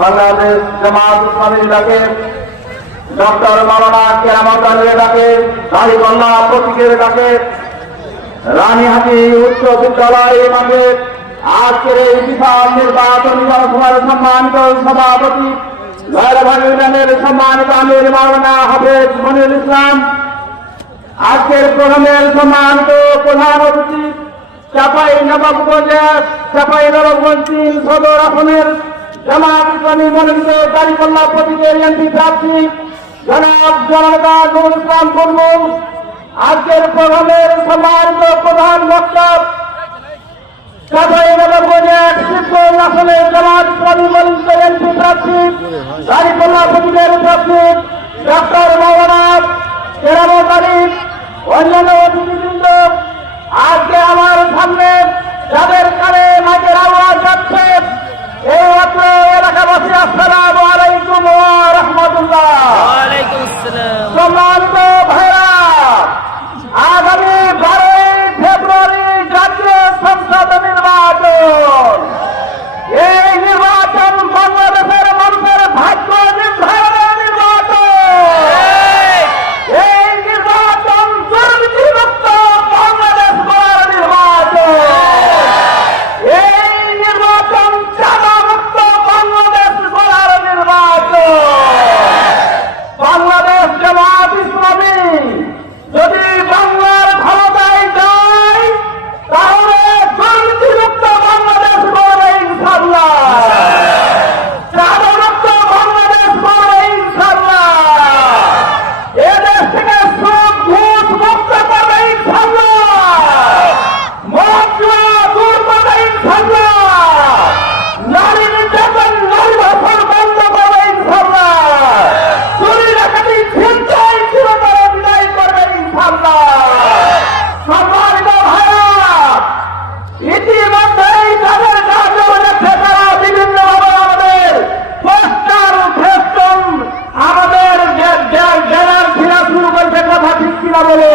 বাংলাদেশ জামাত ইসলামীর ডাকে ডক্টর মাওলানা কেরামত আলীর ডাকে দাড়িপাল্লা প্রতীকের ডাকে রানীহাটি উচ্চ বিদ্যালয় মাঠে আজকের এই বিশাল নির্বাচনী জনসভার সম্মানিত সভাপতি লয়লাভান ইউনিয়নের সম্মানিত আমির মাওলানা হাফেজ মনিরুল ইসলাম, আজকের প্রোগ্রামের সম্মানিত প্রধান অতিথি চাঁপাইনবাবগঞ্জ ৩ সদর আসনের জামাত ইসলামী মনোনীত দাড়িপাল্লা প্রতীকের এমপি প্রার্থী জনাব জননেতা নুরুল ইসলাম বুলবুল, আজকের প্রোগ্রামের সম্মানিত প্রধান বক্তা চাঁপাইনবাবগঞ্জ ১ আসনের জামাত ইসলামী মনোনীত এমপি প্রার্থী দাড়িপাল্লা প্রতীকের প্রার্থী ডক্টর মাওলানা কেরামত আলী, অন্যান্য অতিথিবৃন্দ, আজকে আমার সামনে যাদের কানে মাইকের আওয়াজ যাচ্ছে এই মাত্র এলাকাবাসী, আসসালামু আলাইকুম ওয়া রাহমাতুল্লাহ। ওয়ালাইকুম আসসালাম। সম্মানিত ভাইরা, আগামী 12 ফেব্রুয়ারি জাতীয় সংসদ নির্বাচন। এই নির্বাচন বাংলাদেশের মানুষের ভাগ্য নির্ধারণের নির্বাচন। এই নির্বাচন দুর্নীতিমুক্ত বাংলাদেশ গড়ার নির্বাচন। এই নির্বাচন চাঁদামুক্ত বাংলাদেশ গড়ার নির্বাচন। বাংলাদেশ জামাত ইসলামী যদি বাংলার ক্ষমতায় যায় তাহলে দুর্নীতিমুক্ত বাংলাদেশ গড়বে ইনশাআল্লাহ, চাঁদামুক্ত বাংলাদেশ গড়বে ইনশাআল্লাহ, এদেশ থেকে সুদ ঘুষ মুক্ত করবে ইনশাআল্লাহ, মদ জুয়া দূর করবে ইনশাআল্লাহ, নারী নির্যাতন নারী ধর্ষণ বন্ধ করবে ইনশাআল্লাহ, চুরি ডাকাতি ছিনতাই চিরতরে বিদায় করবে ইনশাআল্লাহ। সম্মানিত ভাইরা, ইতিমধ্যেই তাদের কাজ হয়েছে, তারা বিভিন্নভাবে আমাদের পোস্টার ফেস্টুন আমাদের জেলার ফিরা শুরু করেছে, কথা ঠিক কিনা বলো?